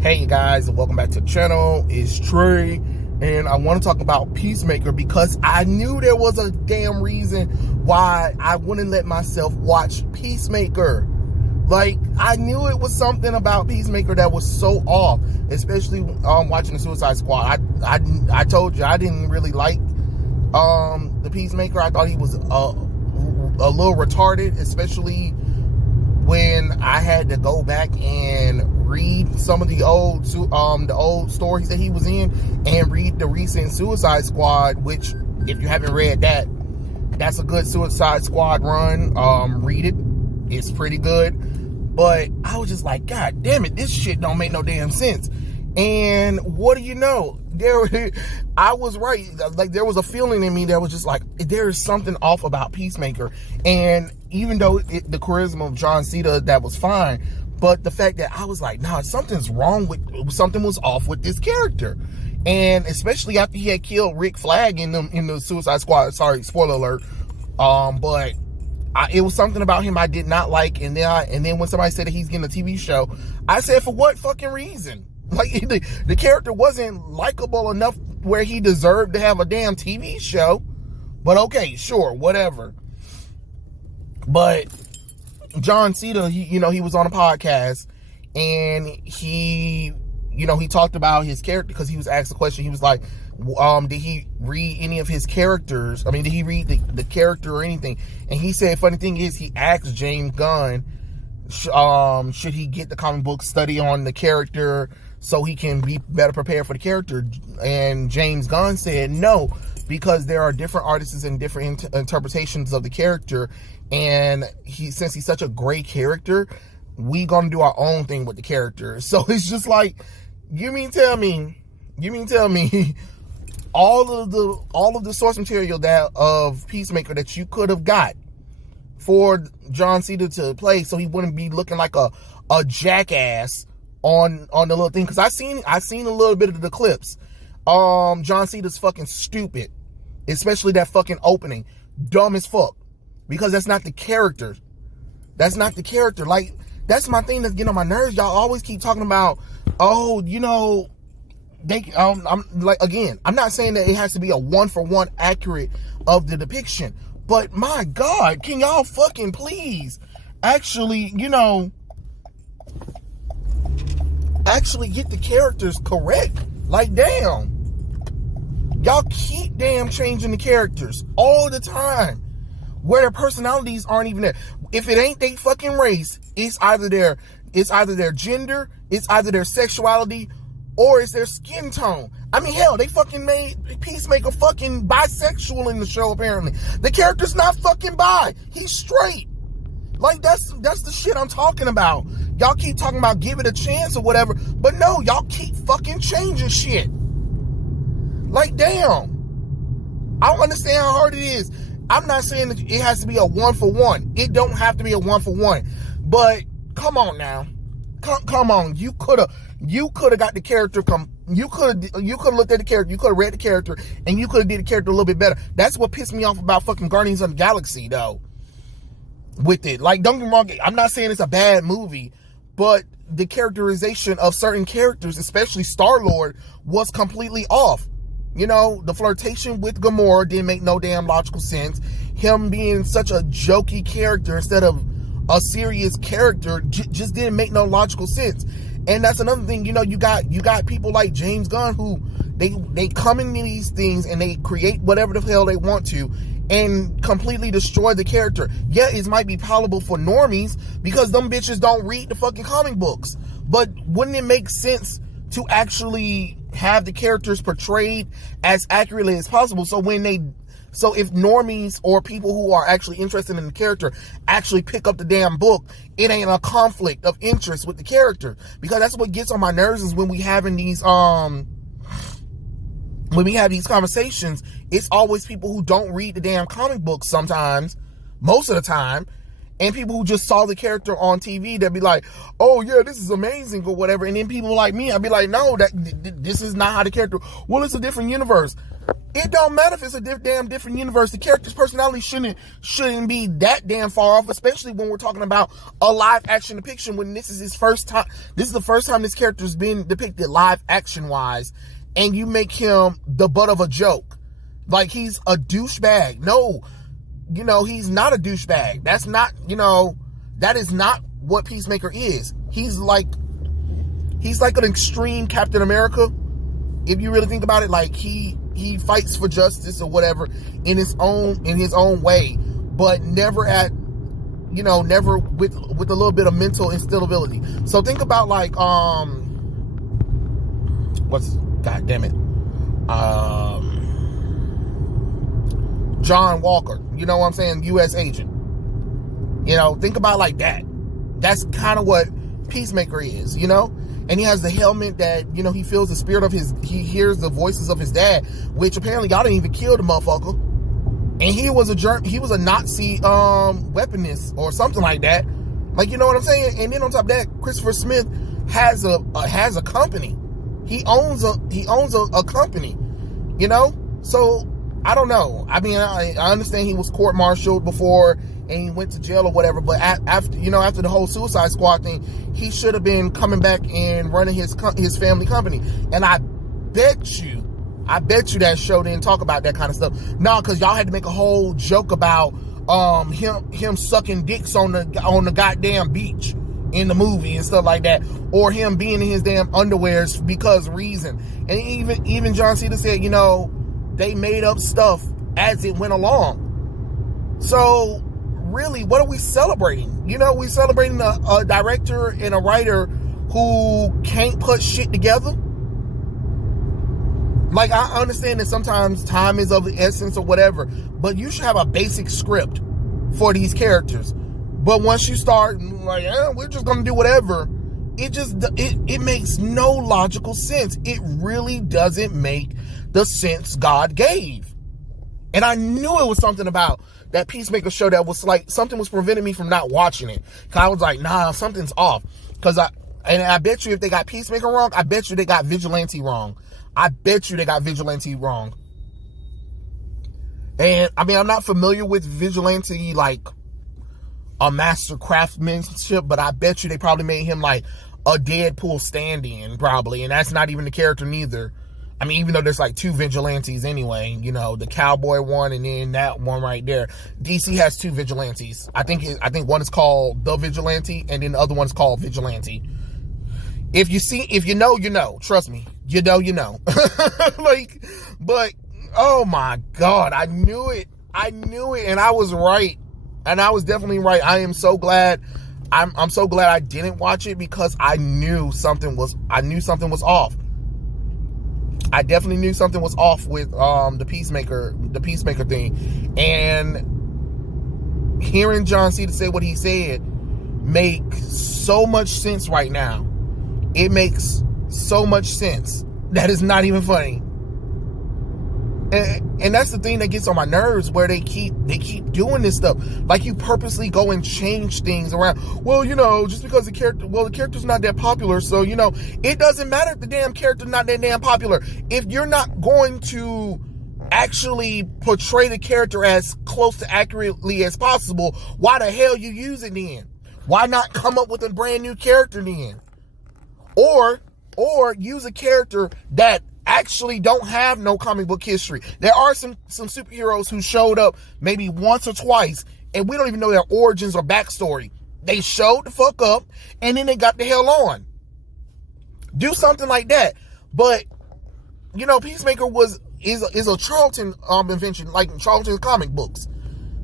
Hey guys, and welcome back to the channel. It's Trey, and I want to talk about Peacemaker because I knew there was a damn reason why I wouldn't let myself watch Peacemaker. Like, I knew it was something about Peacemaker that was so off, especially watching the Suicide Squad. I told you I didn't really like the Peacemaker. I thought he was a little retarded, especially when I had to go back and read some of the old stories that he was in and read the recent Suicide Squad, which, if you haven't read that, that's a good Suicide Squad run. Read it. It's pretty good. But I was just like, God damn it, this shit don't make no damn sense. And what do you know? I was right. Like, there was a feeling in me that was just like, there is something off about Peacemaker. And even though the charisma of John Cena, that was fine, but the fact that I was like, nah, something was off with this character. And especially after he had killed Rick Flag in the Suicide Squad. Sorry, spoiler alert. But it was something about him I did not like. And then when somebody said that he's getting a TV show, I said, for what fucking reason? Like, the character wasn't likable enough where he deserved to have a damn TV show. But okay, sure, whatever. But John Cena, he was on a podcast, and he talked about his character because he was asked a question. He was like, did he read any of his characters? I mean, did he read the character or anything? And he said, funny thing is, he asked James Gunn, should he get the comic book, study on the character so he can be better prepared for the character? And James Gunn said no, because there are different artists and different interpretations of the character, and since he's such a great character, we gonna do our own thing with the character. So it's just like, you mean tell me all of the source material of Peacemaker that you could have got for John Cena to play, so he wouldn't be looking like a jackass on the little thing? Because I seen a little bit of the clips. John Cena's fucking stupid, especially that fucking opening, dumb as fuck, because that's not the character. Like, that's my thing that's getting on my nerves. Y'all always keep talking about, they I'm like, again, I'm not saying that it has to be a 1-for-1 accurate of the depiction, but my God, can y'all fucking please actually get the characters correct? Like, damn. Y'all keep damn changing the characters all the time, where their personalities aren't even there. If it ain't they fucking race, it's either their gender, it's either their sexuality, or it's their skin tone. I mean, hell, they fucking made Peacemaker fucking bisexual in the show, apparently. The character's not fucking bi. He's straight. Like, that's the shit I'm talking about. Y'all keep talking about give it a chance or whatever, but no, y'all keep fucking changing shit. Like, damn. I don't understand how hard it is. I'm not saying that it has to be a 1-for-1. It don't have to be a 1-for-1. But come on now. Come on. You could have got the character you could have looked at the character, you could have read the character, and you could have did the character a little bit better. That's what pissed me off about fucking Guardians of the Galaxy, though. With it. Like, don't get me wrong, I'm not saying it's a bad movie, but the characterization of certain characters, especially Star-Lord, was completely off. The flirtation with Gamora didn't make no damn logical sense. Him being such a jokey character instead of a serious character just didn't make no logical sense. And that's another thing, you got people like James Gunn who they come into these things and they create whatever the hell they want to and completely destroy the character. Yeah, it might be palatable for normies because them bitches don't read the fucking comic books. But wouldn't it make sense to actually have the characters portrayed as accurately as possible, so if normies or people who are actually interested in the character actually pick up the damn book, it ain't a conflict of interest with the character? Because that's what gets on my nerves, is when we having these when we have these conversations, it's always people who don't read the damn comic books sometimes, most of the time, And people who just saw the character on TV, they'd be like, oh yeah, this is amazing or whatever. And then people like me, I'd be like, no, this is not how the character, well, it's a different universe. It don't matter if it's a damn different universe. The character's personality shouldn't be that damn far off, especially when we're talking about a live action depiction, when this is his first time. This is the first time this character's been depicted live action wise, and you make him the butt of a joke. Like he's a douchebag. No, he's not a douchebag. That's not, that is not what Peacemaker is. He's like an extreme Captain America. If you really think about it, like he fights for justice or whatever in his own way, but never never with a little bit of mental instability. So think about like, God damn it. John Walker, you know what I'm saying? U.S. agent. Think about like that. That's kind of what Peacemaker is, And he has the helmet that, he feels the spirit of he hears the voices of his dad, which apparently y'all didn't even kill the motherfucker. And he was a Nazi weaponist or something like that. Like, you know what I'm saying? And then on top of that, Christopher Smith has a company. He owns a company, So I don't know. I mean, I understand he was court-martialed before and he went to jail or whatever, but after the whole Suicide Squad thing, he should have been coming back and running his family company. And I bet you that show didn't talk about that kind of stuff. No, because y'all had to make a whole joke about him sucking dicks on the goddamn beach in the movie and stuff like that, or him being in his damn underwears because reason. And even John Cena said, they made up stuff as it went along. So really, what are we celebrating? We're celebrating a director and a writer who can't put shit together. Like, I understand that sometimes time is of the essence or whatever, but you should have a basic script for these characters. But once you start like, we're just gonna do whatever, it makes no logical sense. It really doesn't make the sense God gave. And I knew it was something about that Peacemaker show that was like, something was preventing me from not watching it. Cause I was like, nah, something's off. And I bet you if they got Peacemaker wrong, I bet you they got Vigilante wrong. And I mean, I'm not familiar with Vigilante, like a master craftsmanship, but I bet you they probably made him like a Deadpool stand-in, probably. And that's not even the character neither. I mean, even though there's like two Vigilantes anyway, the cowboy one and then that one right there. DC has two Vigilantes. I think one is called The Vigilante and then the other one's called Vigilante. If you know, trust me, you know. Like, but oh my God, I knew it, and I was right, and I was definitely right. I am so glad. I'm so glad I didn't watch it because I knew something was off. I definitely knew something was off with the Peacemaker thing, and hearing John Cena say what he said makes so much sense right now. It makes so much sense that is not even funny. And that's the thing that gets on my nerves, where they keep doing this stuff. Like, you purposely go and change things around. Well, just because the character's not that popular, so, it doesn't matter if the damn character's not that damn popular. If you're not going to actually portray the character as close to accurately as possible, why the hell you use it then? Why not come up with a brand new character then? Or use a character that actually don't have no comic book history. There are some superheroes who showed up maybe once or twice, and we don't even know their origins or backstory. They showed the fuck up, and then they got the hell on. Do something like that. But, Peacemaker is a Charlton invention, like Charlton's comic books.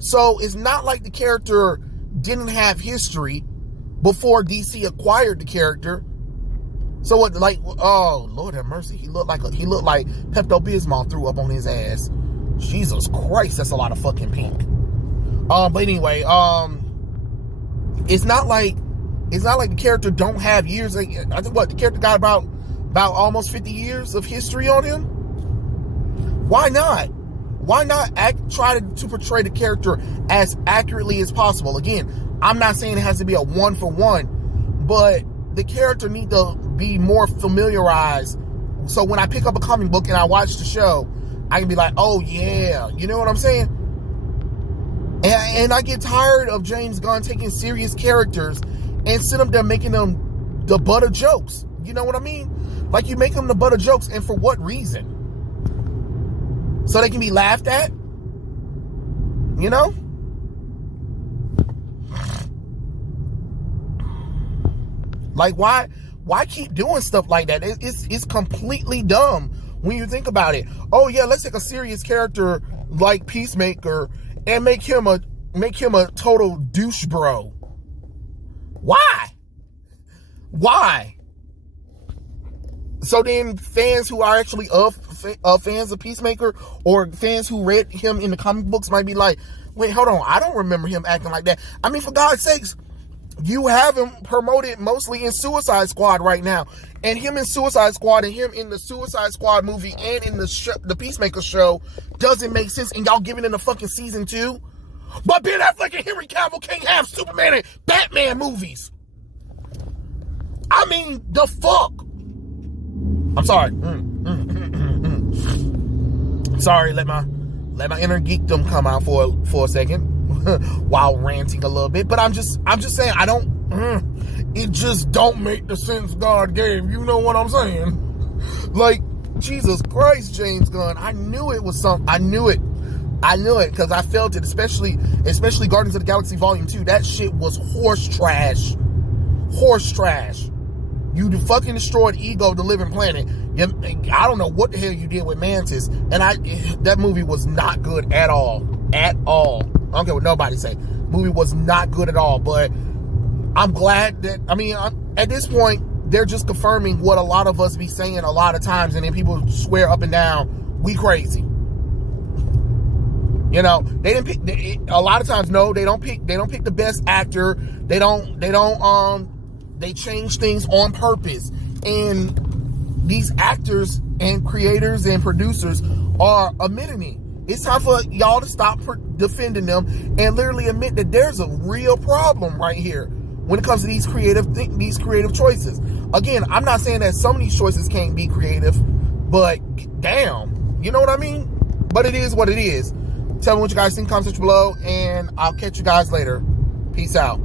So it's not like the character didn't have history before DC acquired the character. So what? Like, oh Lord have mercy, he looked like Pepto-Bismol threw up on his ass. Jesus Christ, that's a lot of fucking pink. But anyway, it's not like the character don't have years. I think the character got about almost 50 years of history on him. Why not? Why not try to portray the character as accurately as possible? Again, I'm not saying it has to be a 1-for-1, but the character need to be more familiarized. So when I pick up a comic book and I watch the show, I can be like, oh yeah, you know what I'm saying? And I get tired of James Gunn taking serious characters and sit them there making them the butt of jokes. You know what I mean? Like, you make them the butt of jokes, and for what reason? So they can be laughed at? You know? Like, why keep doing stuff like that? It's completely dumb when you think about it. Oh yeah, let's take a serious character like Peacemaker and make him a total douche bro. Why? So then fans who are actually fans of Peacemaker, or fans who read him in the comic books, might be like, wait, hold on, I don't remember him acting like that. I mean, for God's sakes, you have him promoted mostly in Suicide Squad right now. And him in Suicide Squad and him in the Suicide Squad movie and in the Peacemaker show doesn't make sense. And y'all giving it a fucking season 2. But Ben Affleck and Henry Cavill can't have Superman and Batman movies. I mean, the fuck? I'm sorry. Sorry, let my inner geekdom come out for a second while ranting a little bit. But I'm just saying, it just don't make the sense God gave. You know what I'm saying? Like, Jesus Christ, James Gunn. I knew it was something. I knew it because I felt it, especially Guardians of the Galaxy Volume 2. That shit was horse trash. Horse trash. You fucking destroyed Ego, the living planet. I don't know what the hell you did with Mantis. And that movie was not good at all. At all. I don't care what nobody say. Movie was not good at all. But I'm glad that, at this point, they're just confirming what a lot of us be saying a lot of times. And then people swear up and down, we crazy. You know, they didn't pick, a lot of times, no, they don't pick the best actor. They change things on purpose. And these actors and creators and producers are admitting it. It's time for y'all to stop defending them and literally admit that there's a real problem right here when it comes to these creative choices. Again, I'm not saying that some of these choices can't be creative, but damn, you know what I mean? But it is what it is. Tell me what you guys think in the comment section below, and I'll catch you guys later. Peace out.